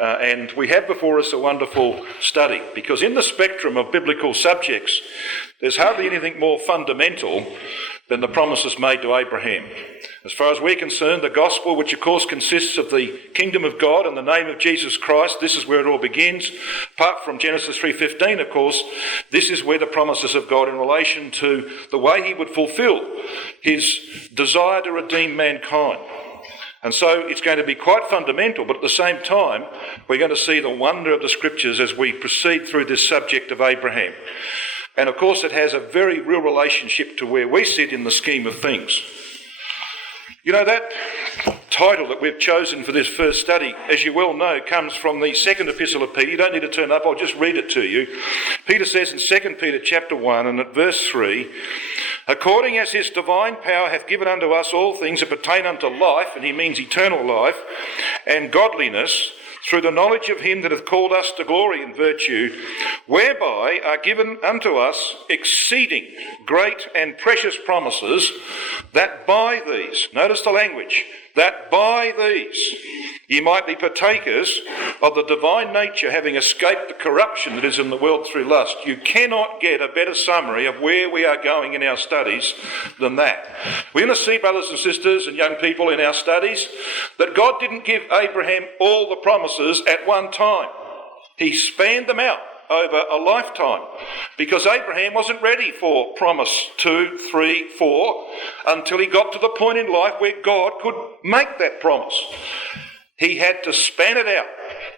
And we have before us a wonderful study, because in the spectrum of biblical subjects, there's hardly anything more fundamental than the promises made to Abraham. As far as we're concerned, the gospel, which of course consists of the kingdom of God and the name of Jesus Christ, this is where it all begins. Apart from Genesis 3:15, of course, this is where the promises of God in relation to the way he would fulfill his desire to redeem mankind. And so it's going to be quite fundamental, but at the same time, we're going to see the wonder of the scriptures as we proceed through this subject of Abraham. And of course, it has a very real relationship to where we sit in the scheme of things. You know, that title that we've chosen for this first study, as you well know, comes from the second epistle of Peter. You don't need to turn up, I'll just read it to you. Peter says in 2 Peter chapter 1 and at verse 3, "According as his divine power hath given unto us all things that pertain unto life," and he means eternal life, "and godliness, through the knowledge of him that hath called us to glory and virtue, whereby are given unto us exceeding great and precious promises, that by these," notice the language, "that by these ye might be partakers of the divine nature, having escaped the corruption that is in the world through lust." You cannot get a better summary of where we are going in our studies than that. We're going to see, brothers and sisters and young people in our studies, that God didn't give Abraham all the promises at one time. He spanned them out over a lifetime, because Abraham wasn't ready for promise 2, 3, 4 until he got to the point in life where God could make that promise. He had to span it out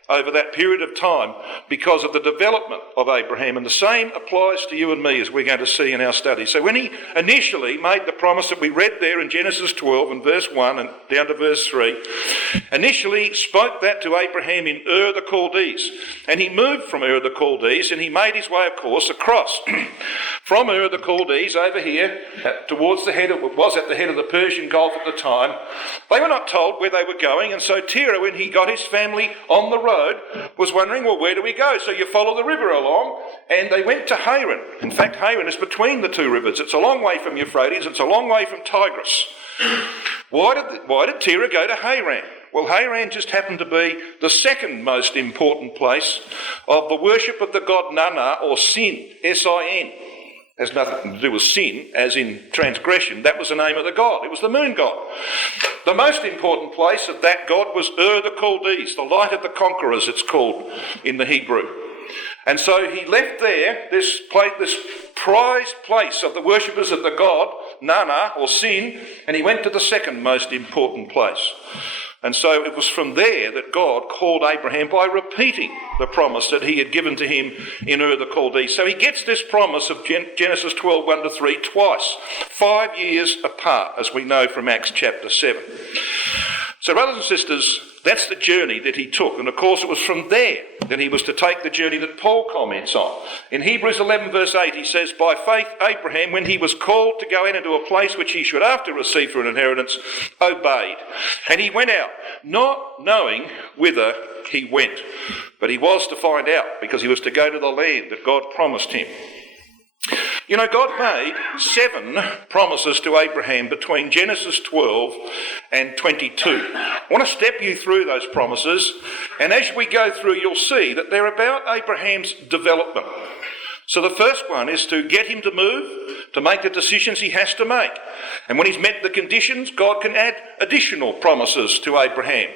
over that period of time because of the development of Abraham. And the same applies to you and me, as we're going to see in our study. So when he initially made the promise that we read there in Genesis 12 and verse 1 and down to verse 3, initially spoke that to Abraham in Ur the Chaldees. And he moved from Ur the Chaldees and he made his way, of course, across from Ur the Chaldees over here towards the head of, it was at the head of the Persian Gulf at the time. They were not told where they were going, and so Terah, when he got his family on the road, was wondering, well, where do we go? So you follow the river along, and they went to Haran. In fact, Haran is between the two rivers. It's a long way from Euphrates. It's a long way from Tigris. Why did Terah go to Haran? Well, Haran just happened to be the second most important place of the worship of the god Nana, or Sin, S-I-N. Has nothing to do with sin, as in transgression. That was the name of the god. It was the moon god. The most important place of that god was Ur the Chaldees, the light of the conquerors, it's called in the Hebrew. And so he left there, this prized place of the worshippers of the god Nana, or Sin, and he went to the second most important place. And so it was from there that God called Abraham by repeating the promise that he had given to him in Ur the Chaldees. So he gets this promise of Genesis 12, 1 to 3 twice, 5 years apart, as we know from Acts chapter 7. So brothers and sisters, that's the journey that he took. And of course it was from there that he was to take the journey that Paul comments on. In Hebrews 11 verse 8 he says, "By faith Abraham, when he was called to go into a place which he should after receive for an inheritance, obeyed. And he went out, not knowing whither he went." But he was to find out, because he was to go to the land that God promised him. You know, God made 7 promises to Abraham between Genesis 12 and 22. I want to step you through those promises, and as we go through, you'll see that they're about Abraham's development. So the first one is to get him to move, to make the decisions he has to make. And when he's met the conditions, God can add additional promises to Abraham.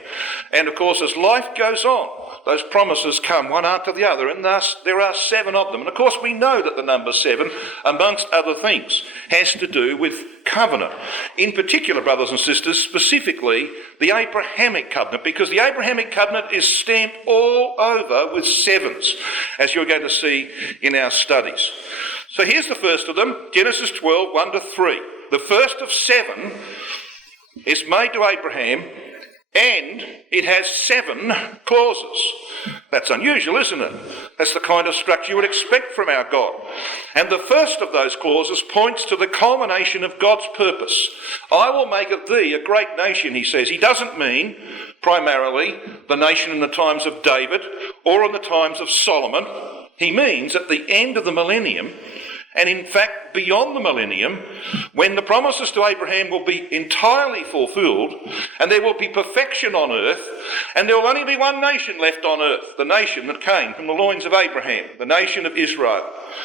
And of course, as life goes on, those promises come one after the other, and thus there are 7 of them. And of course, we know that the number 7, amongst other things, has to do with covenant. In particular, brothers and sisters, specifically the Abrahamic Covenant, because the Abrahamic Covenant is stamped all over with 7s, as you're going to see in our studies. So here's the first of them, Genesis 12, 1 to 3. The first of 7 is made to Abraham, and it has 7 clauses. That's unusual, isn't it? That's the kind of structure you would expect from our God. And the first of those clauses points to the culmination of God's purpose. "I will make of thee a great nation," he says. He doesn't mean primarily the nation in the times of David or in the times of Solomon. He means at the end of the millennium, and in fact beyond the millennium, when the promises to Abraham will be entirely fulfilled and there will be perfection on earth, and there will only be one nation left on earth, the nation that came from the loins of Abraham, the nation of Israel.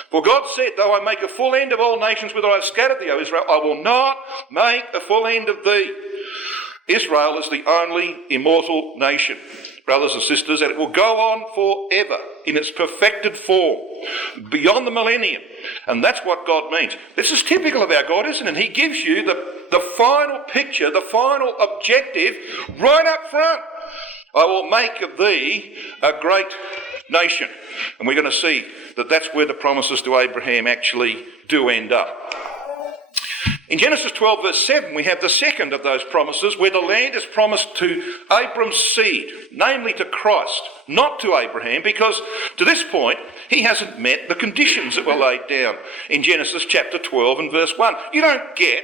For God said, though I make a full end of all nations whither I have scattered thee, O Israel, I will not make a full end of thee. Israel is the only immortal nation, brothers and sisters, and it will go on forever in its perfected form, beyond the millennium. And that's what God means. This is typical of our God, isn't it? He gives you the final picture, the final objective right up front. I will make of thee a great nation. And we're going to see that that's where the promises to Abraham actually do end up. In Genesis 12 verse 7 we have the second of those promises, where the land is promised to Abram's seed, namely to Christ, not to Abraham, because to this point he hasn't met the conditions that were laid down in Genesis chapter 12 and verse 1. You don't get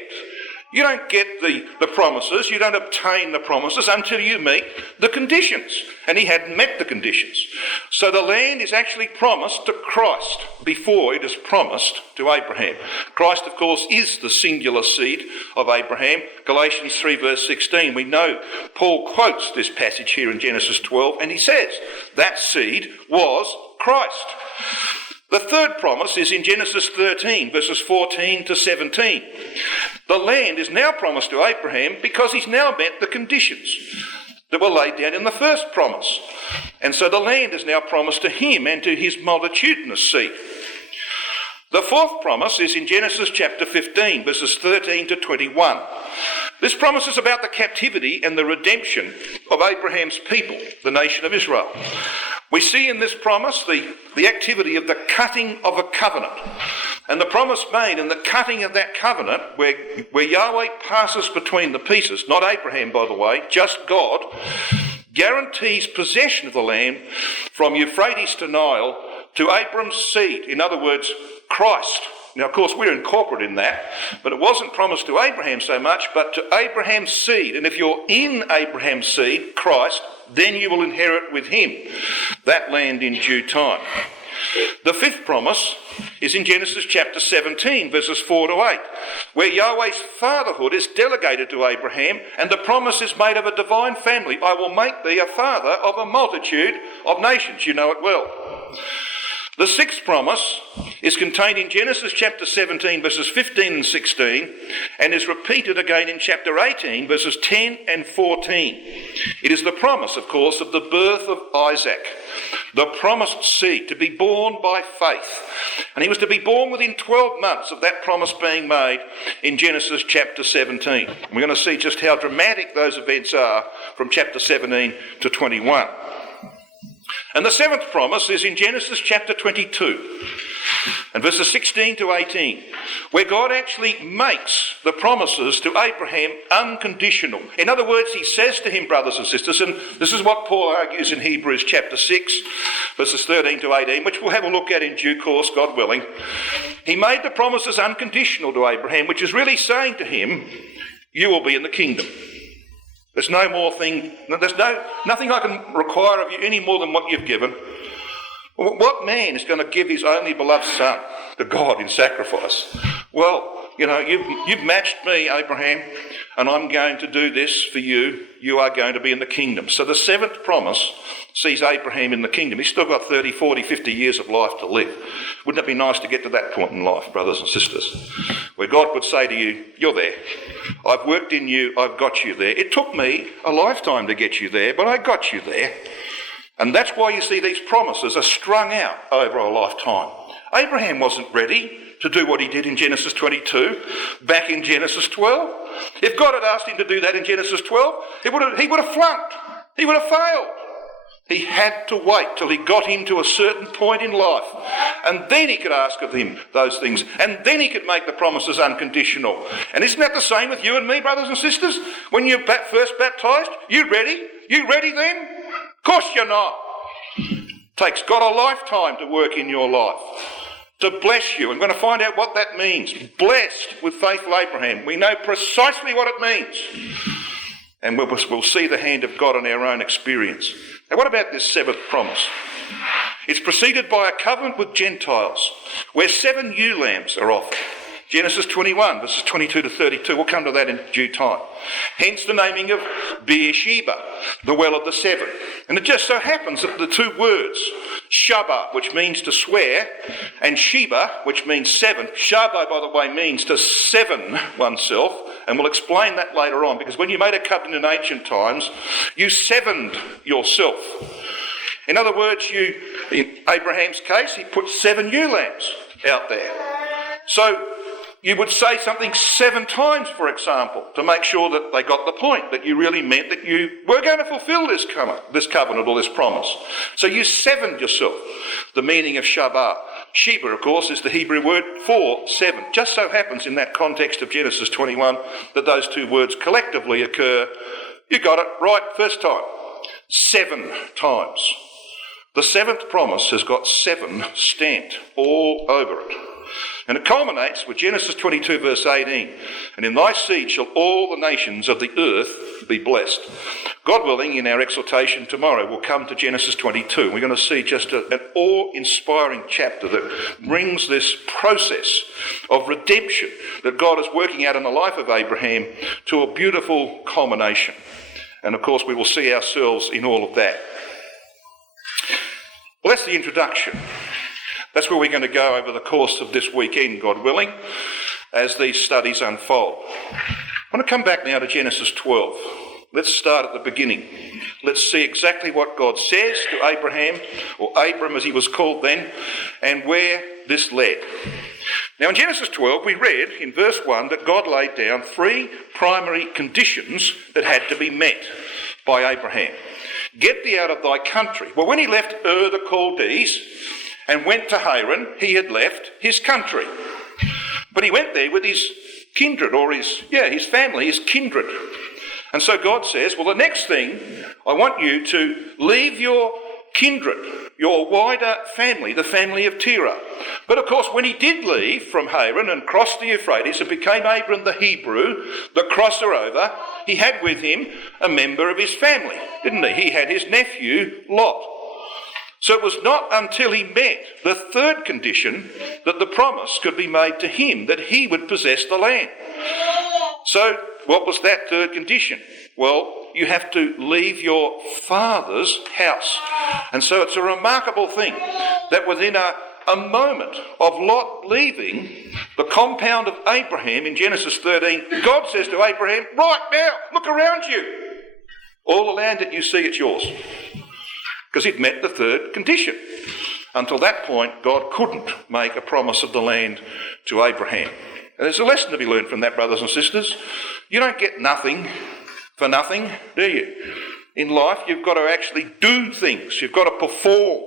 the promises, you don't obtain the promises until you meet the conditions. And he hadn't met the conditions. So the land is actually promised to Christ before it is promised to Abraham. Christ, of course, is the singular seed of Abraham. Galatians 3 verse 16, we know Paul quotes this passage here in Genesis 12, and he says that seed was Christ. The third promise is in Genesis 13, verses 14 to 17. The land is now promised to Abraham because he's now met the conditions that were laid down in the first promise. And so the land is now promised to him and to his multitudinous seed. The fourth promise is in Genesis chapter 15, verses 13 to 21. This promise is about the captivity and the redemption of Abraham's people, the nation of Israel. We see in this promise the activity of the cutting of a covenant. And the promise made in the cutting of that covenant, where Yahweh passes between the pieces, not Abraham, by the way, just God, guarantees possession of the land from Euphrates to Nile to Abram's seed. In other words, Christ. Now, of course, we're incorporated in that, but it wasn't promised to Abraham so much, but to Abraham's seed. And if you're in Abraham's seed, Christ, then you will inherit with him that land in due time. The fifth promise is in Genesis chapter 17, verses 4 to 8, where Yahweh's fatherhood is delegated to Abraham, and the promise is made of a divine family. I will make thee a father of a multitude of nations. You know it well. The sixth promise is contained in Genesis chapter 17, verses 15 and 16, and is repeated again in chapter 18, verses 10 and 14. It is the promise, of course, of the birth of Isaac, the promised seed to be born by faith. And he was to be born within 12 months of that promise being made in Genesis chapter 17. And we're going to see just how dramatic those events are from chapter 17 to 21. And the seventh promise is in Genesis chapter 22 and verses 16 to 18, where God actually makes the promises to Abraham unconditional. In other words, he says to him, brothers and sisters, and this is what Paul argues in Hebrews chapter 6, verses 13 to 18, which we'll have a look at in due course, God willing. He made the promises unconditional to Abraham, which is really saying to him, you will be in the kingdom. There's no more thing, nothing I can require of you any more than what you've given. What man is going to give his only beloved son to God in sacrifice? Well, you've matched me, Abraham, and I'm going to do this for you. You are going to be in the kingdom. So the seventh promise sees Abraham in the kingdom. He's still got 30, 40, 50 years of life to live. Wouldn't it be nice to get to that point in life, brothers and sisters, where God would say to you, you're there. I've worked in you. I've got you there. It took me a lifetime to get you there, but I got you there. And that's why you see these promises are strung out over a lifetime. Abraham wasn't ready to do what he did in Genesis 22, back in Genesis 12. If God had asked him to do that in Genesis 12, he would have flunked. He would have failed. He had to wait till he got him to a certain point in life. And then he could ask of him those things. And then he could make the promises unconditional. And isn't that the same with you and me, brothers and sisters? When you're first baptised, you ready? You ready then? Of course you're not. Takes God a lifetime to work in your life, to bless you. I'm going to find out what that means. Blessed with faithful Abraham. We know precisely what it means. And we'll see the hand of God in our own experience. Now, what about this seventh promise? It's preceded by a covenant with Gentiles, where 7 ewe lambs are offered. Genesis 21, verses 22 to 32. We'll come to that in due time. Hence the naming of Beersheba, the well of the 7. And it just so happens that the 2 words, Shabbat, which means to swear, and Sheba, which means 7. Shabbat, by the way, means to seven oneself, and we'll explain that later on, because when you made a covenant in ancient times, you sevened yourself. In other words, in Abraham's case, he put 7 ewe lambs out there. So you would say something 7 times, for example, to make sure that they got the point, that you really meant that you were going to fulfill this covenant or this promise. So you sevened yourself, the meaning of Shabbat. Sheba, of course, is the Hebrew word for 7. Just so happens in that context of Genesis 21 that those 2 words collectively occur. You got it right first time. 7 times. The 7th promise has got 7 stamped all over it. And it culminates with Genesis 22 verse 18. And in thy seed shall all the nations of the earth be blessed. God willing, in our exhortation tomorrow, we'll come to Genesis 22. We're going to see just an awe-inspiring chapter that brings this process of redemption that God is working out in the life of Abraham to a beautiful culmination. And of course, we will see ourselves in all of that. Well, that's the introduction. That's where we're going to go over the course of this weekend, God willing, as these studies unfold. I want to come back now to Genesis 12. Let's start at the beginning. Let's see exactly what God says to Abraham, or Abram as he was called then, and where this led. Now in Genesis 12 we read in verse 1 that God laid down 3 primary conditions that had to be met by Abraham. Get thee out of thy country. Well, when he left Ur the Chaldees and went to Haran, he had left his country. But he went there with his kindred, or his family, his kindred. And so God says, well, the next thing, I want you to leave your kindred, your wider family, the family of Terah. But of course, when he did leave from Haran and crossed the Euphrates and became Abram the Hebrew, the crosser over, he had with him a member of his family, didn't he? He had his nephew, Lot. So it was not until he met the 3rd condition that the promise could be made to him that he would possess the land. So what was that 3rd condition? Well, you have to leave your father's house. And so it's a remarkable thing that within a moment of Lot leaving the compound of Abraham in Genesis 13, God says to Abraham, right now, look around you. All the land that you see, it's yours. Because he'd met the 3rd condition. Until that point, God couldn't make a promise of the land to Abraham. And there's a lesson to be learned from that, brothers and sisters. You don't get nothing for nothing, do you? In life, you've got to actually do things. You've got to perform.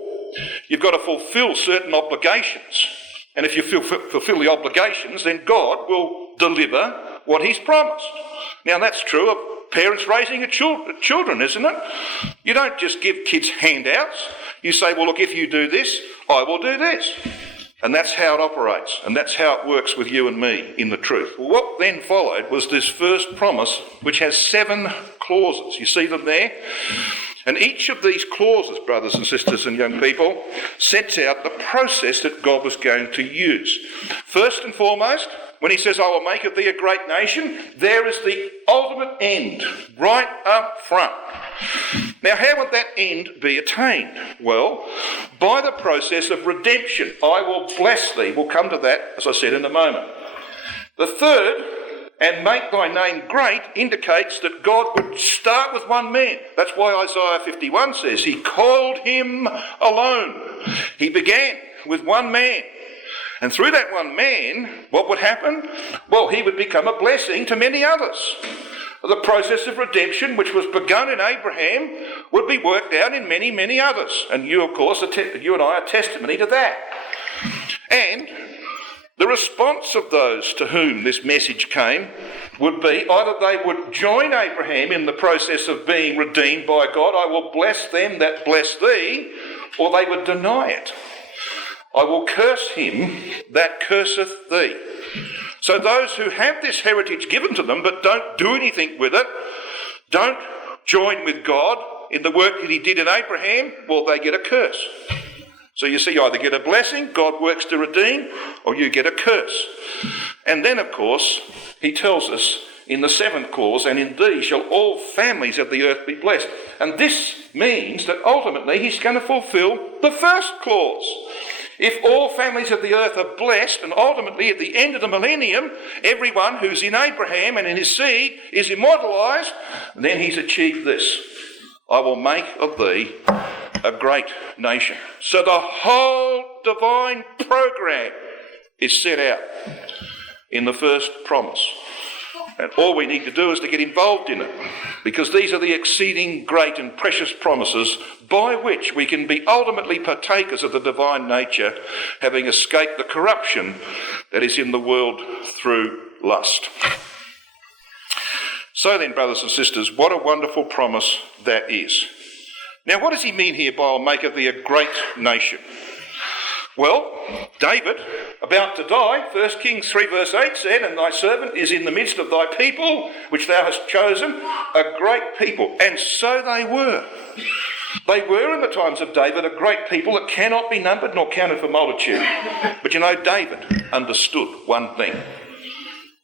You've got to fulfill certain obligations. And if you fulfill the obligations, then God will deliver what he's promised. Now, that's true of parents raising children, isn't it? You don't just give kids handouts. You say, well, look, if you do this, I will do this. And that's how it operates. And that's how it works with you and me in the truth. Well, what then followed was this first promise, which has 7 clauses. You see them there? And each of these clauses, brothers and sisters and young people, sets out the process that God was going to use. First and foremost, when he says, I will make of thee a great nation, there is the ultimate end, right up front. Now, how would that end be attained? Well, by the process of redemption. I will bless thee. We'll come to that, as I said, in a moment. The third, and make thy name great, indicates that God would start with one man. That's why Isaiah 51 says he called him alone. He began with one man. And through that one man, what would happen? Well, he would become a blessing to many others. The process of redemption, which was begun in Abraham, would be worked out in many, many others. And you, of course, you and I are testimony to that. And the response of those to whom this message came would be either they would join Abraham in the process of being redeemed by God, I will bless them that bless thee, or they would deny it. I will curse him that curseth thee. So those who have this heritage given to them but don't do anything with it, don't join with God in the work that he did in Abraham, well, they get a curse. So you see, you either get a blessing, God works to redeem, or you get a curse. And then, of course, he tells us in the 7th clause, and in thee shall all families of the earth be blessed. And this means that ultimately he's going to fulfill the 1st clause. If all families of the earth are blessed, and ultimately at the end of the millennium, everyone who's in Abraham and in his seed is immortalised, then he's achieved this. I will make of thee a great nation. So the whole divine program is set out in the first promise. And all we need to do is to get involved in it, because these are the exceeding great and precious promises by which we can be ultimately partakers of the divine nature, having escaped the corruption that is in the world through lust. So then, brothers and sisters, what a wonderful promise that is. Now, what does he mean here by I'll make of thee a great nation? Well, David, about to die, 1 Kings 3 verse 8 said, and thy servant is in the midst of thy people, which thou hast chosen, a great people. And so they were. They were in the times of David a great people that cannot be numbered nor counted for multitude. But you know, David understood one thing.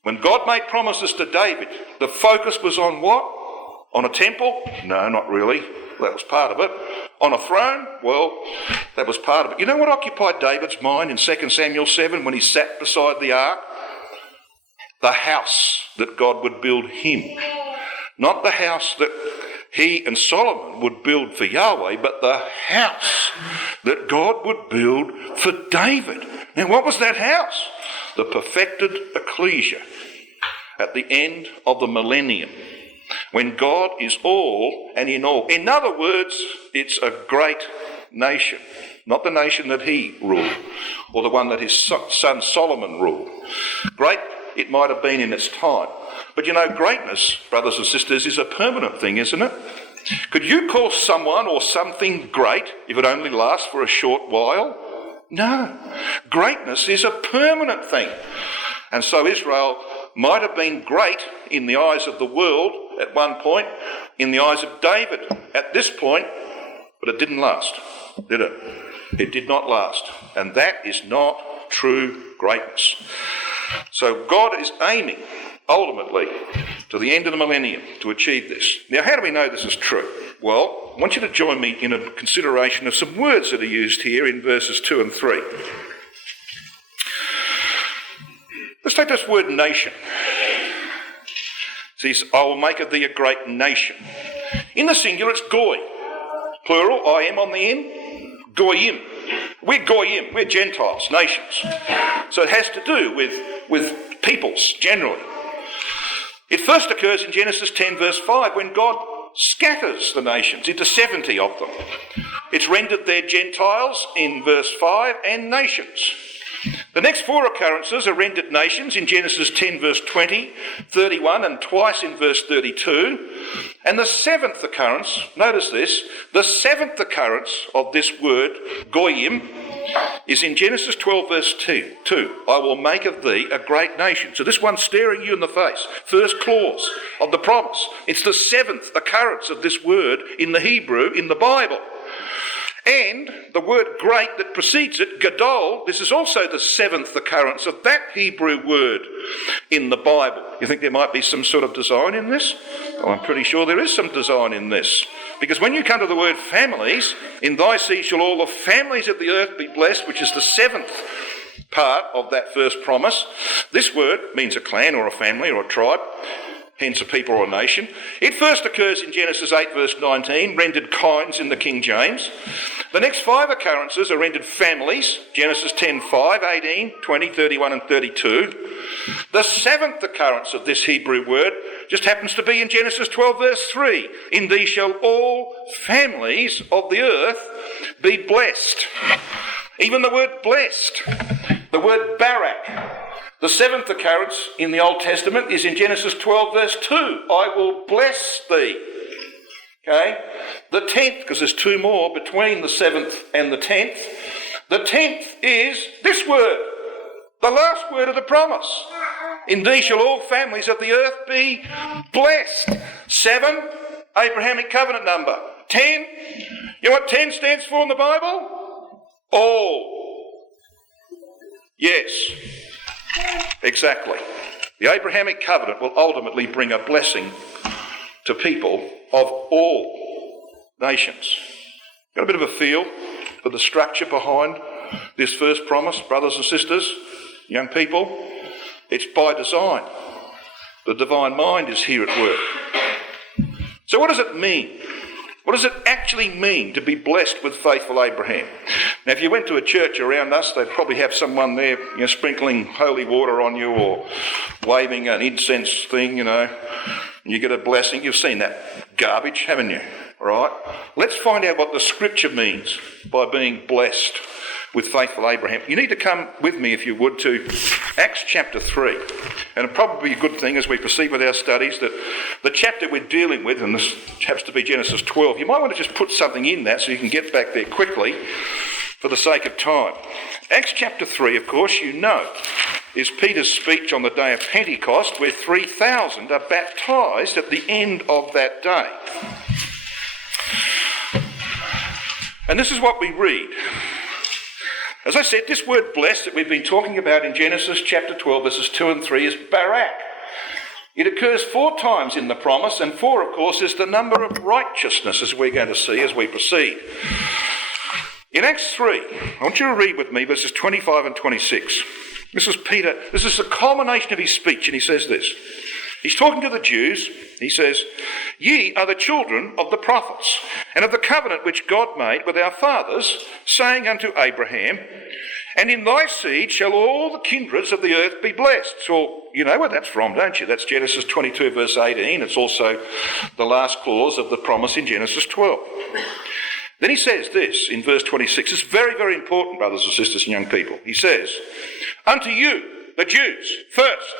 When God made promises to David, the focus was on what? On a temple? No, not really. That was part of it. On a throne? Well, that was part of it. You know what occupied David's mind in 2 Samuel 7 when he sat beside the ark? The house that God would build him. Not the house that he and Solomon would build for Yahweh, but the house that God would build for David. Now, what was that house? The perfected ecclesia at the end of the millennium, when God is all and in all. In other words, it's a great nation, not the nation that he ruled or the one that his son Solomon ruled. Great it might have been in its time. But you know, greatness, brothers and sisters, is a permanent thing, isn't it? Could you call someone or something great if it only lasts for a short while? No. Greatness is a permanent thing. And so Israel might have been great in the eyes of the world at one point, in the eyes of David at this point, but it didn't last, did it? It did not last. And that is not true greatness. So God is aiming ultimately to the end of the millennium to achieve this. Now, how do we know this is true? Well, I want you to join me in a consideration of some words that are used here in verses 2 and 3. Let's take this word nation. It says, I will make of thee a great nation. In the singular, it's goy. Plural, I am on the end. Goyim. We're goyim. We're Gentiles, nations. So it has to do with peoples, generally. It first occurs in Genesis 10 verse 5 when God scatters the nations into 70 of them. It's rendered there Gentiles in verse 5 and nations. The next 4 occurrences are rendered nations in Genesis 10 verse 20, 31 and twice in verse 32. And the 7th occurrence, notice this, the 7th occurrence of this word, goyim, is in Genesis 12 verse 2. I will make of thee a great nation. So this one's staring you in the face. First clause of the promise. It's the 7th occurrence of this word in the Hebrew in the Bible. And the word great that precedes it, gadol, this is also the 7th occurrence of that Hebrew word in the Bible. You think there might be some sort of design in this? Well, I'm pretty sure there is some design in this. Because when you come to the word families, in thy seed shall all the families of the earth be blessed, which is the 7th part of that first promise. This word means a clan or a family or a tribe, hence a people or a nation. It first occurs in Genesis 8 verse 19, rendered kinds in the King James. The next 5 occurrences are rendered families, Genesis 10, 5, 18, 20, 31 and 32. The 7th occurrence of this Hebrew word just happens to be in Genesis 12 verse 3. In thee shall all families of the earth be blessed. Even the word blessed, the word barak, the 7th occurrence in the Old Testament is in Genesis 12 verse 2. I will bless thee. Okay? The 10th, because there's 2 more between the 7th and the 10th. The 10th is this word, the last word of the promise. In thee shall all families of the earth be blessed. 7, Abrahamic Covenant number. 10, you know what 10 stands for in the Bible? All. Yes, exactly. The Abrahamic Covenant will ultimately bring a blessing to people of all nations. Got a bit of a feel for the structure behind this first promise, brothers and sisters, young people? It's by design. The divine mind is here at work. So what does it mean? What does it actually mean to be blessed with faithful Abraham? Now, if you went to a church around us, they'd probably have someone there, sprinkling holy water on you or waving an incense thing, and you get a blessing. You've seen that garbage, haven't you? Right? Let's find out what the scripture means by being blessed with faithful Abraham. You need to come with me, if you would, to Acts chapter 3. And it'll probably be a good thing as we proceed with our studies that the chapter we're dealing with, and this happens to be Genesis 12, you might want to just put something in that so you can get back there quickly for the sake of time. Acts chapter 3, of course, is Peter's speech on the day of Pentecost, where 3,000 are baptised at the end of that day. And this is what we read. As I said, this word blessed that we've been talking about in Genesis chapter 12, verses 2 and 3 is barak. It occurs 4 times in the promise, and 4, of course, is the number of righteousness, as we're going to see as we proceed. In Acts 3, I want you to read with me verses 25 and 26. This is Peter. This is the culmination of his speech, and he says this. He's talking to the Jews. He says, "Ye are the children of the prophets, and of the covenant which God made with our fathers, saying unto Abraham, and in thy seed shall all the kindreds of the earth be blessed." So you know where that's from, don't you? That's Genesis 22, verse 18. It's also the last clause of the promise in Genesis 12. Then he says this in verse 26. It's very, very important, brothers and sisters and young people. He says, "Unto you, the Jews, first,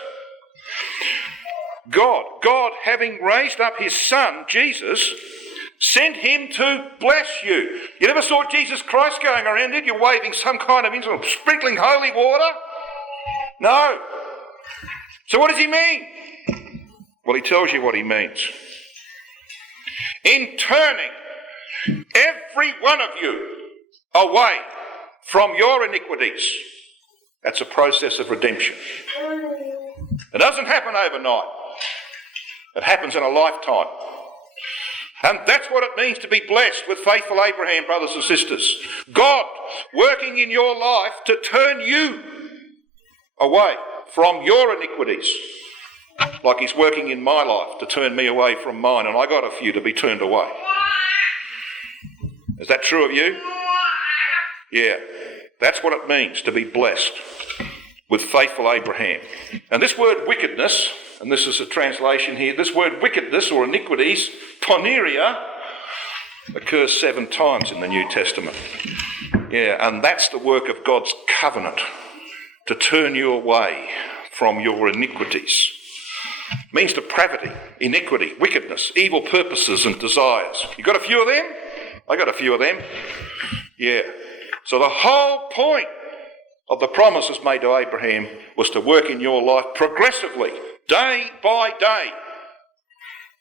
God, having raised up his son, Jesus, sent him to bless you." You never saw Jesus Christ going around, did you, waving some kind of instrument, sprinkling holy water? No. So what does he mean? Well, he tells you what he means. "In turning every one of you away from your iniquities." That's a process of redemption. It doesn't happen overnight. It happens in a lifetime. And that's what it means to be blessed with faithful Abraham, brothers and sisters. God working in your life to turn you away from your iniquities. Like he's working in my life to turn me away from mine, and I got a few to be turned away. Is that true of you? Yeah. That's what it means to be blessed with faithful Abraham. And this word wickedness, and this is a translation here, this word wickedness or iniquities, poneria, occurs 7 times in the New Testament. Yeah, and that's the work of God's covenant, to turn you away from your iniquities. It means depravity, iniquity, wickedness, evil purposes and desires. You got a few of them? I got a few of them. Yeah. So the whole point of the promises made to Abraham was to work in your life progressively, day by day,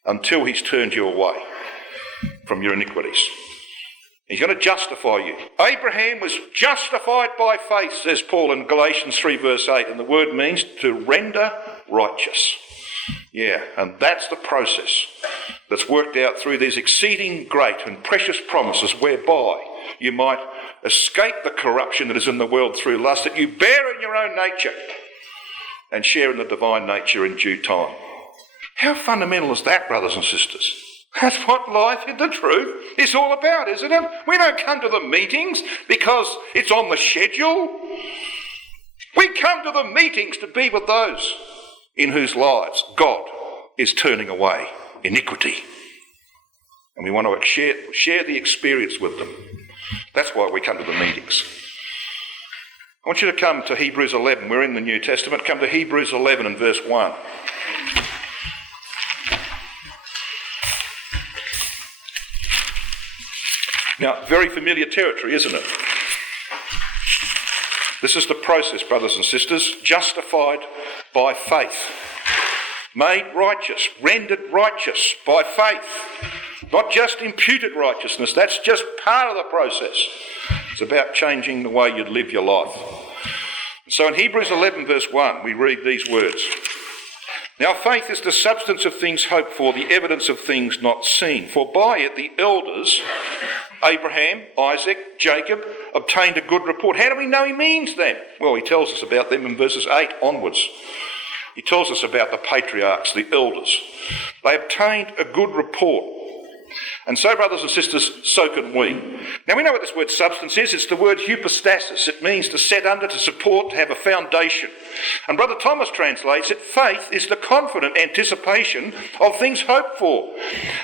until he's turned you away from your iniquities. He's going to justify you. Abraham was justified by faith, says Paul in Galatians 3 verse 8, and the word means to render righteous. Yeah, and that's the process that's worked out through these exceeding great and precious promises whereby you might escape the corruption that is in the world through lust that you bear in your own nature and share in the divine nature in due time. How fundamental is that, brothers and sisters? That's what life in the truth is all about, isn't it? We don't come to the meetings because it's on the schedule. We come to the meetings to be with those in whose lives God is turning away iniquity. And we want to share the experience with them. That's why we come to the meetings. I want you to come to Hebrews 11. We're in the New Testament. Come to Hebrews 11 and verse 1. Now, very familiar territory, isn't it? This is the process, brothers and sisters. Justified by faith. Made righteous, rendered righteous by faith. Not just imputed righteousness, that's just part of the process. It's about changing the way you live your life. So in Hebrews 11 verse 1, we read these words. Now faith is the substance of things hoped for, the evidence of things not seen. For by it the elders, Abraham, Isaac, Jacob, obtained a good report. How do we know he means them? Well, he tells us about them in verses 8 onwards. He tells us about the patriarchs, the elders. They obtained a good report. And so, brothers and sisters, so can we. Now, we know what this word substance is. It's the word hypostasis. It means to set under, to support, to have a foundation. And Brother Thomas translates it, faith is the confident anticipation of things hoped for,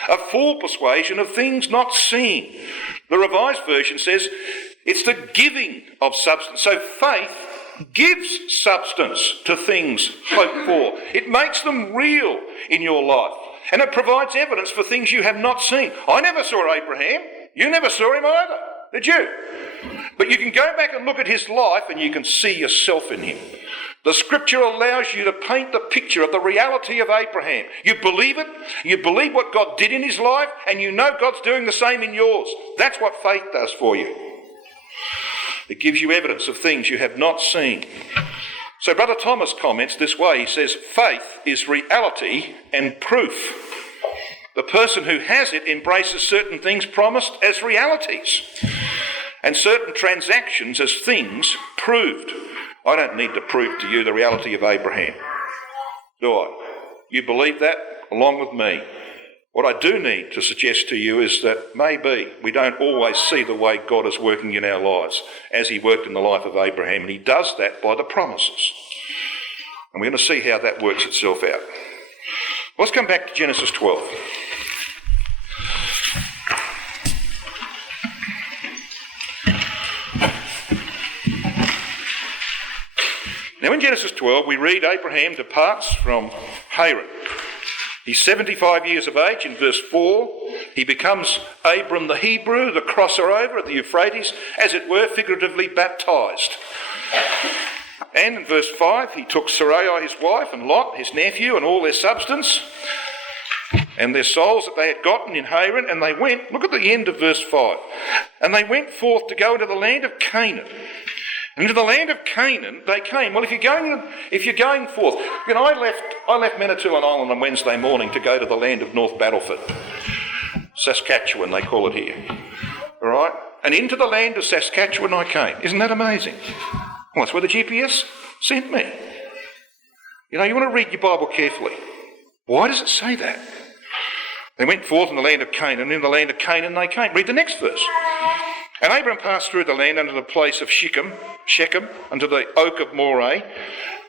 a full persuasion of things not seen. The Revised Version says it's the giving of substance. So faith gives substance to things hoped for. It makes them real in your life. And it provides evidence for things you have not seen. I never saw Abraham. You never saw him either, did you? But you can go back and look at his life and you can see yourself in him. The scripture allows you to paint the picture of the reality of Abraham. You believe it, you believe what God did in his life, and you know God's doing the same in yours. That's what faith does for you. It gives you evidence of things you have not seen. So Brother Thomas comments this way. He says, faith is reality and proof. The person who has it embraces certain things promised as realities and certain transactions as things proved. I don't need to prove to you the reality of Abraham, do I? You believe that along with me. What I do need to suggest to you is that maybe we don't always see the way God is working in our lives as he worked in the life of Abraham, and he does that by the promises. And we're going to see how that works itself out. Let's come back to Genesis 12. Now in Genesis 12 we read Abraham departs from Haran. He's 75 years of age. In verse 4, he becomes Abram the Hebrew, the crosser over at the Euphrates, as it were, figuratively baptised. And in verse 5, he took Sarai his wife and Lot, his nephew, and all their substance, and their souls that they had gotten in Haran, and they went, look at the end of verse 5, and they went forth to go into the land of Canaan. And into the land of Canaan they came. Well, if you're going forth, you know, I left Manitoulin Island on Wednesday morning to go to the land of North Battleford, Saskatchewan they call it here. All right, and into the land of Saskatchewan I came. Isn't that amazing? Well, that's where the GPS sent me. You know, you want to read your Bible carefully. Why does it say that? They went forth in the land of Canaan, and in the land of Canaan they came. Read the next verse. And Abram passed through the land unto the place of Shechem, unto the oak of Moreh,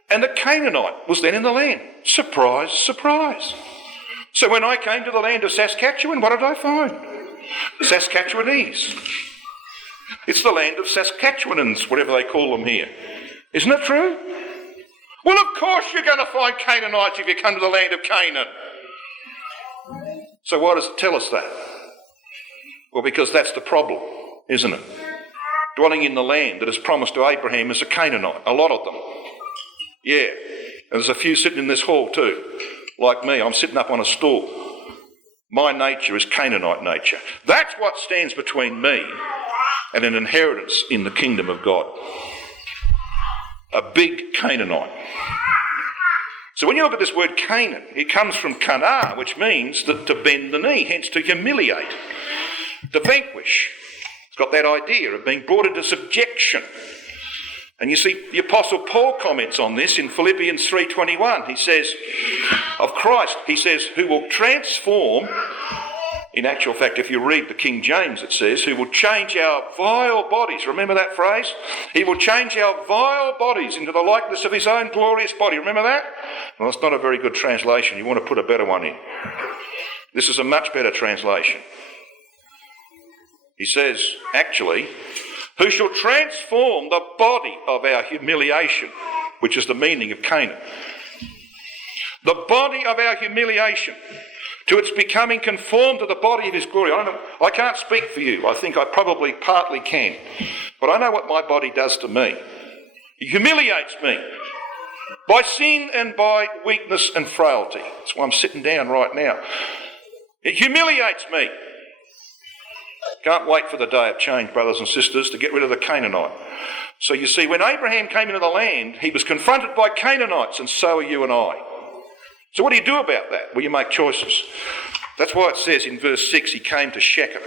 and the Canaanite was then in the land. Surprise, surprise. So when I came to the land of Saskatchewan, what did I find? Saskatchewanese. It's the land of Saskatchewanans, whatever they call them here. Isn't it true? Well, of course you're going to find Canaanites if you come to the land of Canaan. So why does it tell us that? Well, because that's the problem, isn't it? Dwelling in the land that is promised to Abraham is a Canaanite, a lot of them. Yeah, and there's a few sitting in this hall too. Like me, I'm sitting up on a stool. My nature is Canaanite nature. That's what stands between me and an inheritance in the kingdom of God. A big Canaanite. So when you look at this word Canaan, it comes from Cana, which means that to bend the knee, hence to humiliate, to vanquish. It's got that idea of being brought into subjection. And you see, the Apostle Paul comments on this in Philippians 3:21. He says, of Christ, he says, who will transform, in actual fact, if you read the King James, it says, who will change our vile bodies. Remember that phrase? He will change our vile bodies into the likeness of his own glorious body. Remember that? Well, it's not a very good translation. You want to put a better one in. This is a much better translation. He says, actually, who shall transform the body of our humiliation, which is the meaning of Canaan. The body of our humiliation, to its becoming conformed to the body of his glory. I can't speak for you. I think I probably partly can. But I know what my body does to me. It humiliates me by sin and by weakness and frailty. That's why I'm sitting down right now. It humiliates me. Can't wait for the day of change, brothers and sisters, to get rid of the Canaanite. So you see, when Abraham came into the land, he was confronted by Canaanites, and so are you and I. So what do you do about that? Well, you make choices. That's why it says in verse 6, he came to Shechem.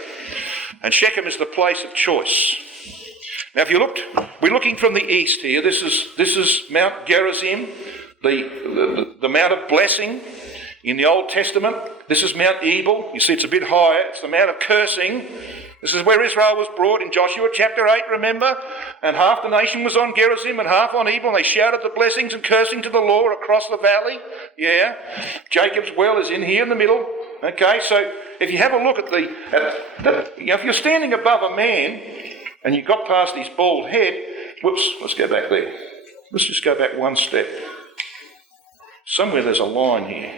And Shechem is the place of choice. Now, if you looked, we're looking from the east here. This is Mount Gerizim, the Mount of Blessing in the Old Testament. This is Mount Ebal. You see, it's a bit higher. It's the Mount of Cursing. This is where Israel was brought in Joshua chapter 8, remember? And half the nation was on Gerizim and half on Ebal, and they shouted the blessings and cursing to the Lord across the valley. Yeah. Jacob's well is in here in the middle. Okay, so if you have a look at if you're standing above a man and you got past his bald head, whoops, let's go back there. Let's just go back one step. Somewhere there's a line here.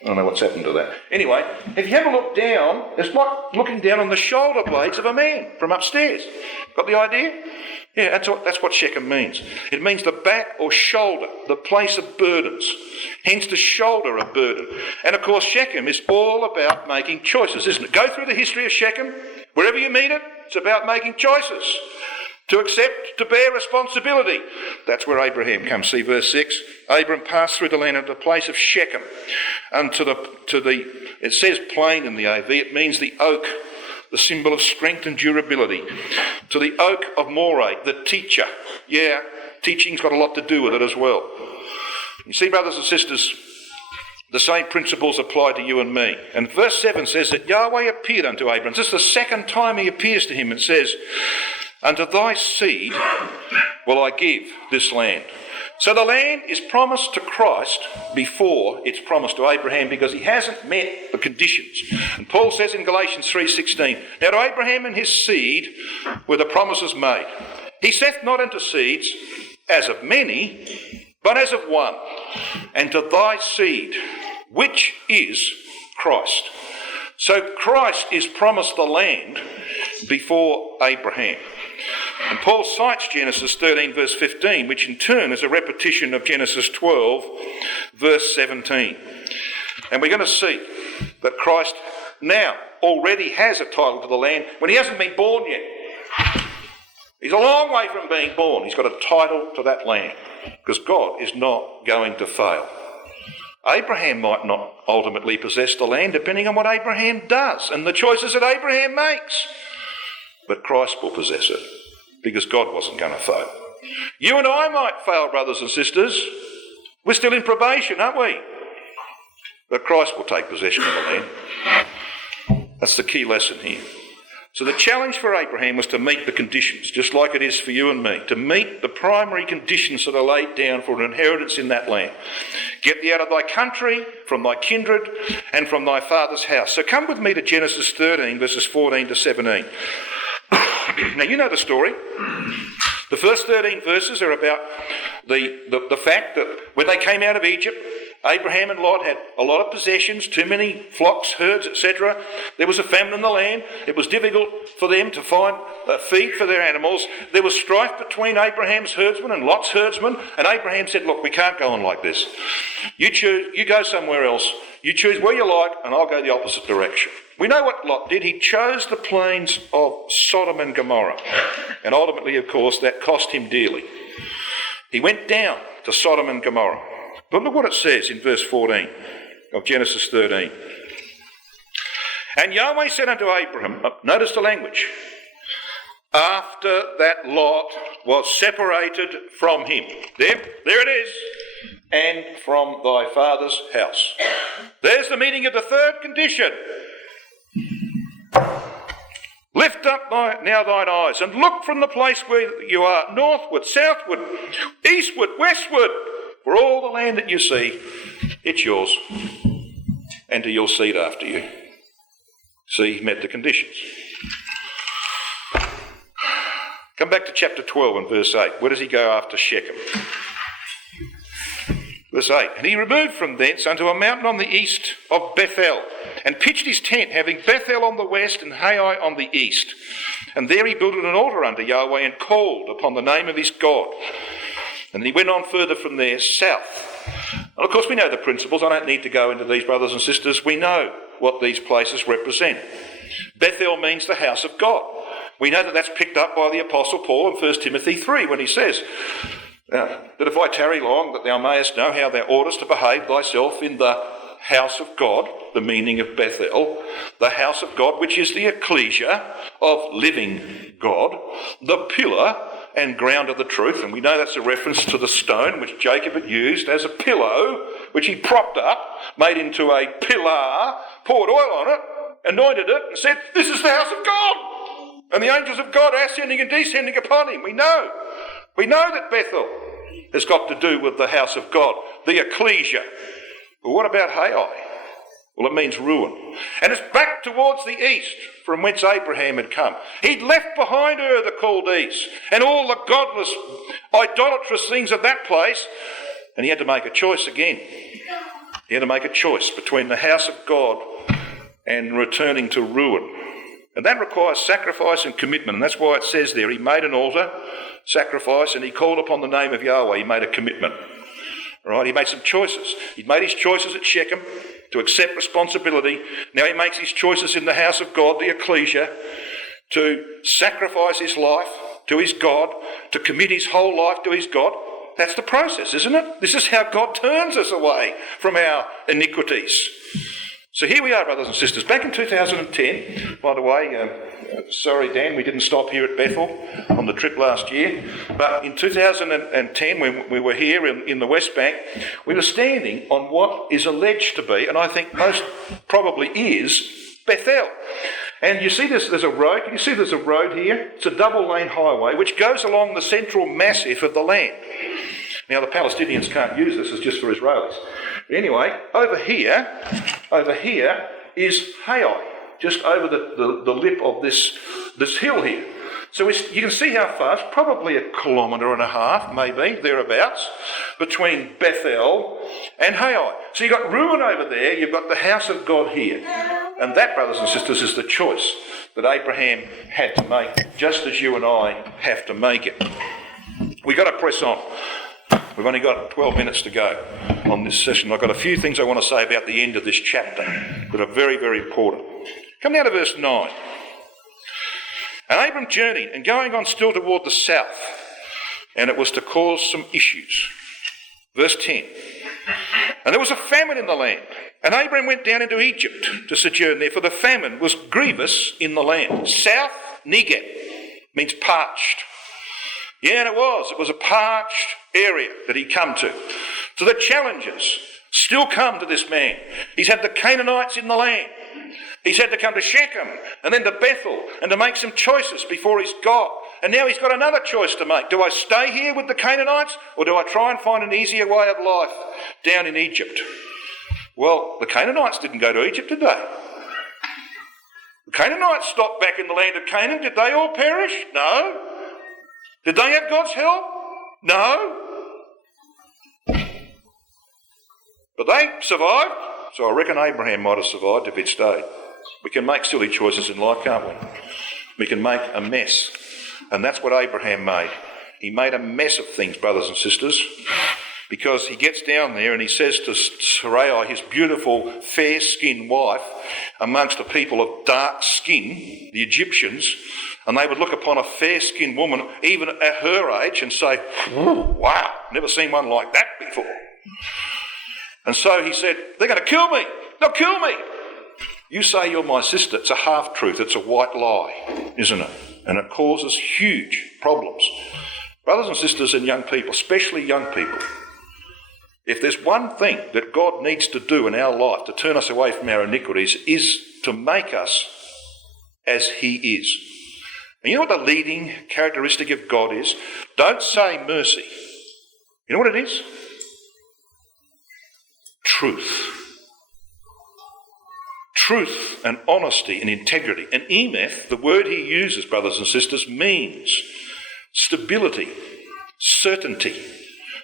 I don't know what's happened to that. Anyway, if you have a look down, it's like looking down on the shoulder blades of a man from upstairs. Got the idea? Yeah, that's what Shechem means. It means the back or shoulder, the place of burdens. Hence the shoulder of burden. And of course Shechem is all about making choices, isn't it? Go through the history of Shechem. Wherever you meet it, it's about making choices. To accept, to bear responsibility. That's where Abraham comes. See verse 6. Abram passed through the land into the place of Shechem. And it says plain in the AV, it means the oak, the symbol of strength and durability. To the oak of Moreh, the teacher. Yeah, teaching's got a lot to do with it as well. You see, brothers and sisters, the same principles apply to you and me. And verse 7 says that Yahweh appeared unto Abram. This is the second time he appears to him and says, unto thy seed will I give this land. So the land is promised to Christ before it's promised to Abraham because he hasn't met the conditions. And Paul says in Galatians 3:16, now to Abraham and his seed were the promises made. He saith not unto seeds as of many, but as of one, and to thy seed, which is Christ. So Christ is promised the land before Abraham. And Paul cites Genesis 13 verse 15, which in turn is a repetition of Genesis 12 verse 17. And we're going to see that Christ now already has a title to the land when he hasn't been born yet. He's a long way from being born. He's got a title to that land because God is not going to fail. Abraham might not ultimately possess the land depending on what Abraham does and the choices that Abraham makes. But Christ will possess it because God wasn't going to fail. You and I might fail, brothers and sisters. We're still in probation, aren't we? But Christ will take possession of the land. That's the key lesson here. So the challenge for Abraham was to meet the conditions, just like it is for you and me, to meet the primary conditions that are laid down for an inheritance in that land. Get thee out of thy country, from thy kindred, and from thy father's house. So come with me to Genesis 13, verses 14 to 17. Now, you know the story. The first 13 verses are about the fact that when they came out of Egypt, Abraham and Lot had a lot of possessions, too many flocks, herds, etc. There was a famine in the land. It was difficult for them to find feed for their animals. There was strife between Abraham's herdsmen and Lot's herdsmen. And Abraham said, look, we can't go on like this. You choose, you go somewhere else. You choose where you like, and I'll go the opposite direction. We know what Lot did. He chose the plains of Sodom and Gomorrah. And ultimately, of course, that cost him dearly. He went down to Sodom and Gomorrah. But look what it says in verse 14 of Genesis 13. And Yahweh said unto Abraham, notice the language, after that Lot was separated from him. There it is. And from thy father's house. There's the meaning of the third condition. Lift up now thine eyes and look from the place where you are, northward, southward, eastward, westward. For all the land that you see, it's yours, and to your seed after you. See, he met the conditions. Come back to chapter 12 and verse 8. Where does he go after Shechem? Verse 8. And he removed from thence unto a mountain on the east of Bethel, and pitched his tent, having Bethel on the west and Hai on the east. And there he built an altar unto Yahweh, and called upon the name of his God. And he went on further from there, south, And of course we know the principles. I don't need to go into these, brothers and sisters. We know what these places represent. Bethel means the house of God. We know that that's picked up by the Apostle Paul in 1 Timothy 3 when he says that if I tarry long, that thou mayest know how thou oughtest to behave thyself in the house of God, the meaning of Bethel, the house of God, which is the ecclesia of living God, the pillar and ground of the truth. And we know that's a reference to the stone which Jacob had used as a pillow, which he propped up, made into a pillar, poured oil on it, anointed it, and said, this is the house of God. And the angels of God are ascending and descending upon him. We know that Bethel has got to do with the house of God, the ecclesia. But what about Hai? Well, it means ruin. And it's back towards the east from whence Abraham had come. He'd left behind her the Chaldees and all the godless, idolatrous things of that place, and he had to make a choice again. He had to make a choice between the house of God and returning to ruin. And that requires sacrifice and commitment. And that's why it says there, he made an altar, sacrifice, and he called upon the name of Yahweh. He made a commitment. Right? He made some choices. He'd made his choices at Shechem to accept responsibility. Now he makes his choices in the house of God, the ecclesia, to sacrifice his life to his God, to commit his whole life to his God. That's the process, isn't it? This is how God turns us away from our iniquities. So here we are, brothers and sisters. Back in 2010, by the way, sorry, Dan, we didn't stop here at Bethel on the trip last year. But in 2010, when we were here in the West Bank, we were standing on what is alleged to be, and I think most probably is, Bethel. And you see there's a road. Can you see there's a road here? It's a double-lane highway which goes along the central massif of the land. Now, the Palestinians can't use this. It's just for Israelis. But anyway, over here is Hai, just over the lip of this hill here. So you can see how far, it's probably 1.5 kilometres, maybe, thereabouts, between Bethel and Hai. So you've got ruin over there, you've got the house of God here. And that, brothers and sisters, is the choice that Abraham had to make, just as you and I have to make it. We've got to press on. We've only got 12 minutes to go on this session. I've got a few things I want to say about the end of this chapter that are very, very important. Come down to verse 9. And Abram journeyed, and going on still toward the south, and it was to cause some issues. Verse 10. And there was a famine in the land, and Abram went down into Egypt to sojourn there, for the famine was grievous in the land. South Negev means parched. Yeah, and it was a parched area that he come to. So the challenges still come to this man. He's had the Canaanites in the land. He's had to come to Shechem and then to Bethel and to make some choices before he's God. And now he's got another choice to make. Do I stay here with the Canaanites, or do I try and find an easier way of life down in Egypt? Well, the Canaanites didn't go to Egypt, did they? The Canaanites stopped back in the land of Canaan. Did they all perish? No. Did they have God's help? No. But they survived. So I reckon Abraham might have survived if he'd stayed. We can make silly choices in life, can't we? We can make a mess. And that's what Abraham made. He made a mess of things, brothers and sisters, because he gets down there and he says to Sarai, his beautiful, fair-skinned wife, amongst a people of dark skin, the Egyptians, and they would look upon a fair-skinned woman, even at her age, and say, wow, never seen one like that before. And so he said, they're going to kill me. They'll kill me. You say you're my sister. It's a half-truth. It's a white lie, isn't it? And it causes huge problems. Brothers and sisters and young people, especially young people, if there's one thing that God needs to do in our life to turn us away from our iniquities, is to make us as he is. And you know what the leading characteristic of God is? Don't say mercy. You know what it is? Truth. Truth and honesty and integrity. And emeth, the word he uses, brothers and sisters, means stability, certainty.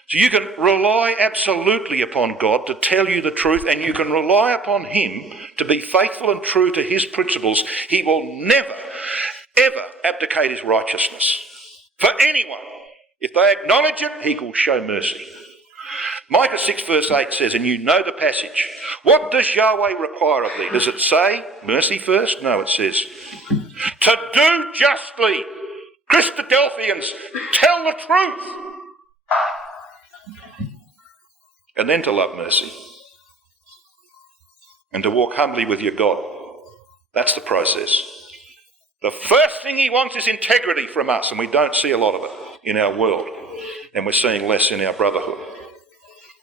So you can rely absolutely upon God to tell you the truth, and you can rely upon him to be faithful and true to his principles. He will never, ever abdicate his righteousness for anyone. If they acknowledge it, he will show mercy. Micah 6 verse 8 says, and you know the passage, what does Yahweh require of thee? Does it say mercy first? No, it says to do justly. Christadelphians, tell the truth. And then to love mercy. And to walk humbly with your God. That's the process. The first thing he wants is integrity from us, and we don't see a lot of it in our world, and we're seeing less in our brotherhood.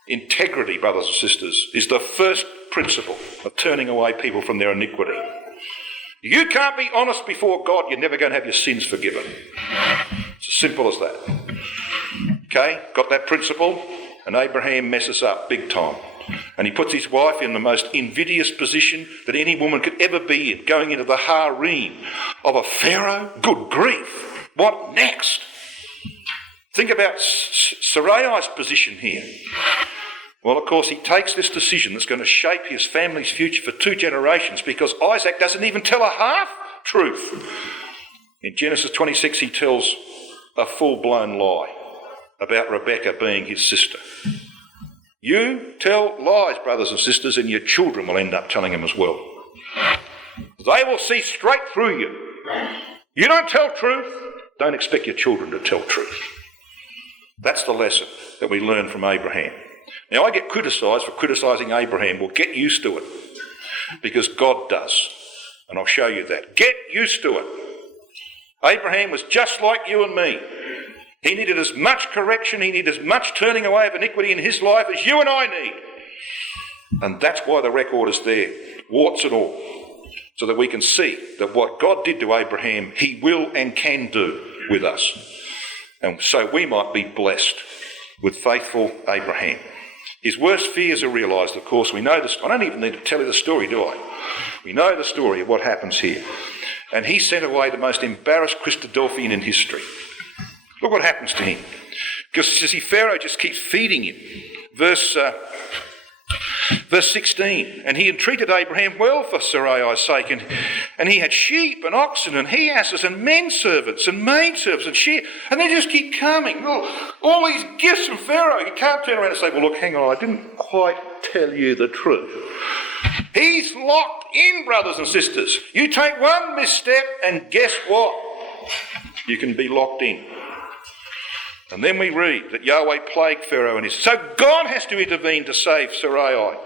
Integrity, brothers and sisters, is the first principle of turning away people from their iniquity. You can't be honest before God, you're never going to have your sins forgiven. It's as simple as that. Okay, got that principle? And Abraham messes up big time. And he puts his wife in the most invidious position that any woman could ever be in, going into the harem of a pharaoh. Good grief. What next? Think about Sarai's position here. Well, of course, he takes this decision that's going to shape his family's future for 2 generations, because Isaac doesn't even tell a half-truth. In Genesis 26, he tells a full-blown lie about Rebekah being his sister. You tell lies, brothers and sisters, and your children will end up telling them as well. They will see straight through you. You don't tell truth, don't expect your children to tell truth. That's the lesson that we learn from Abraham. Now, I get criticised for criticising Abraham. Well, get used to it, because God does. And I'll show you that. Get used to it. Abraham was just like you and me. He needed as much correction, he needed as much turning away of iniquity in his life as you and I need. And that's why the record is there, warts and all, so that we can see that what God did to Abraham, he will and can do with us. And so we might be blessed with faithful Abraham. His worst fears are realised, of course. We know this. I don't even need to tell you the story, do I? We know the story of what happens here. And he sent away the most embarrassed Christadelphian in history. Look what happens to him. Because, you see, Pharaoh just keeps feeding him. Verse 16. And he entreated Abraham well for Sarai's sake. And he had sheep and oxen and he-asses and men servants and maid servants and sheep. And they just keep coming. All these gifts from Pharaoh. You can't turn around and say, well, look, hang on, I didn't quite tell you the truth. He's locked in, brothers and sisters. You take one misstep and guess what? You can be locked in. And then we read that Yahweh plagued Pharaoh and his... So God has to intervene to save Sarai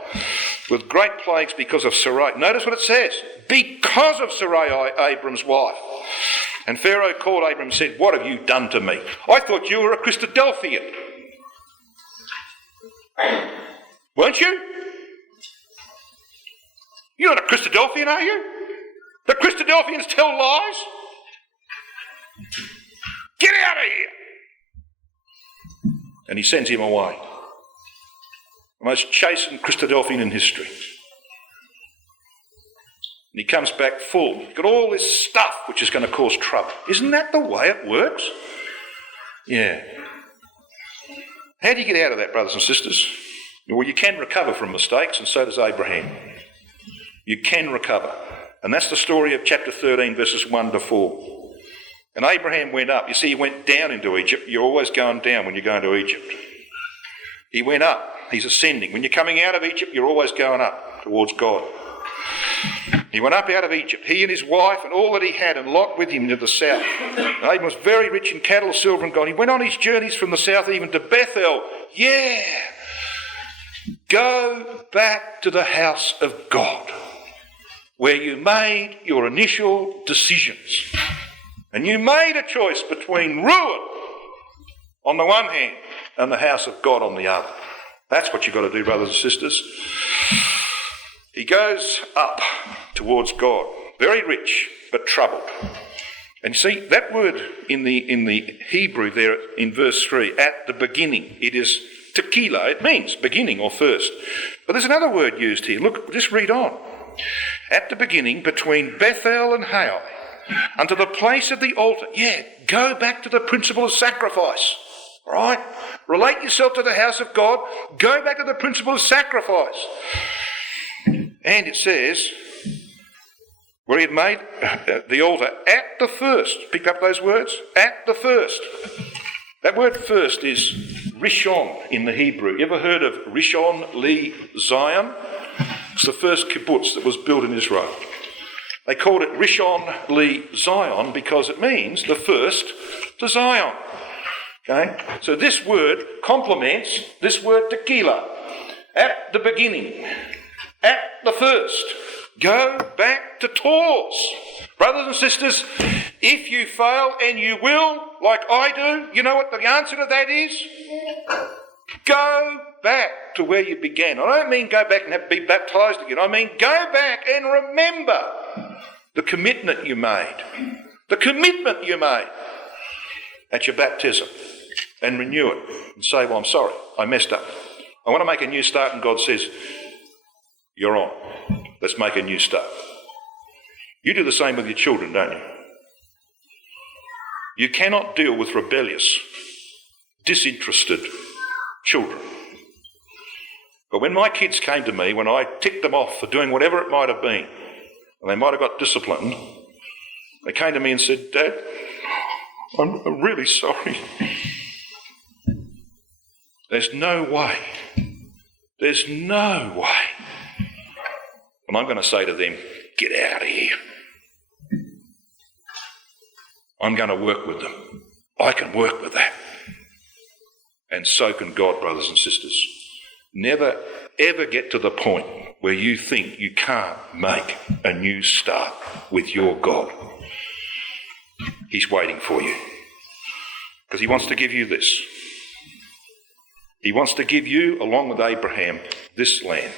with great plagues because of Sarai. Notice what it says. Because of Sarai, Abram's wife. And Pharaoh called Abram and said, what have you done to me? I thought you were a Christadelphian. Weren't you? You're not a Christadelphian, are you? The Christadelphians tell lies? Get out of here! And he sends him away. The most chastened Christadelphian in history. And he comes back full. He's got all this stuff which is going to cause trouble. Isn't that the way it works? Yeah. How do you get out of that, brothers and sisters? Well, you can recover from mistakes, and so does Abraham. You can recover. And that's the story of chapter 13, verses 1 to 4. And Abraham went up. You see, he went down into Egypt. You're always going down when you're going to Egypt. He went up. He's ascending. When you're coming out of Egypt, you're always going up towards God. He went up out of Egypt, he and his wife and all that he had, and Lot with him to the south. And Abraham was very rich in cattle, silver and gold. He went on his journeys from the south even to Bethel. Yeah. Go back to the house of God, where you made your initial decisions. And you made a choice between ruin on the one hand and the house of God on the other. That's what you've got to do, brothers and sisters. He goes up towards God, very rich but troubled. And you see, that word in the Hebrew there in verse 3, at the beginning, it is tequila. It means beginning or first. But there's another word used here. Look, just read on. At the beginning, between Bethel and Hai, unto the place of the altar. Yeah, go back to the principle of sacrifice. All right? Relate yourself to the house of God. Go back to the principle of sacrifice. And it says, where he had made the altar at the first. Pick up those words? At the first. That word first is Rishon in the Hebrew. You ever heard of Rishon LeZion? It's the first kibbutz that was built in Israel. They called it Rishon LeZion because it means the first to Zion. Okay? So this word complements this word tequila. At the beginning, at the first. Go back to Taws. Brothers and sisters, if you fail, and you will, like I do, you know what the answer to that is? Go back to where you began. I don't mean go back and have to be baptised again. I mean go back and remember the commitment you made. The commitment you made at your baptism. And renew it. And say, well, I'm sorry, I messed up. I want to make a new start. And God says, you're on. Let's make a new start. You do the same with your children, don't you? You cannot deal with rebellious, disinterested children. But when my kids came to me, when I ticked them off for doing whatever it might have been, and they might have got disciplined, they came to me and said, Dad, I'm really sorry. There's no way. There's no way. And I'm going to say to them, get out of here. I'm going to work with them. I can work with that. And so can God, brothers and sisters. Never, ever get to the point where you think you can't make a new start with your God. He's waiting for you. Because he wants to give you this. He wants to give you, along with Abraham, this land.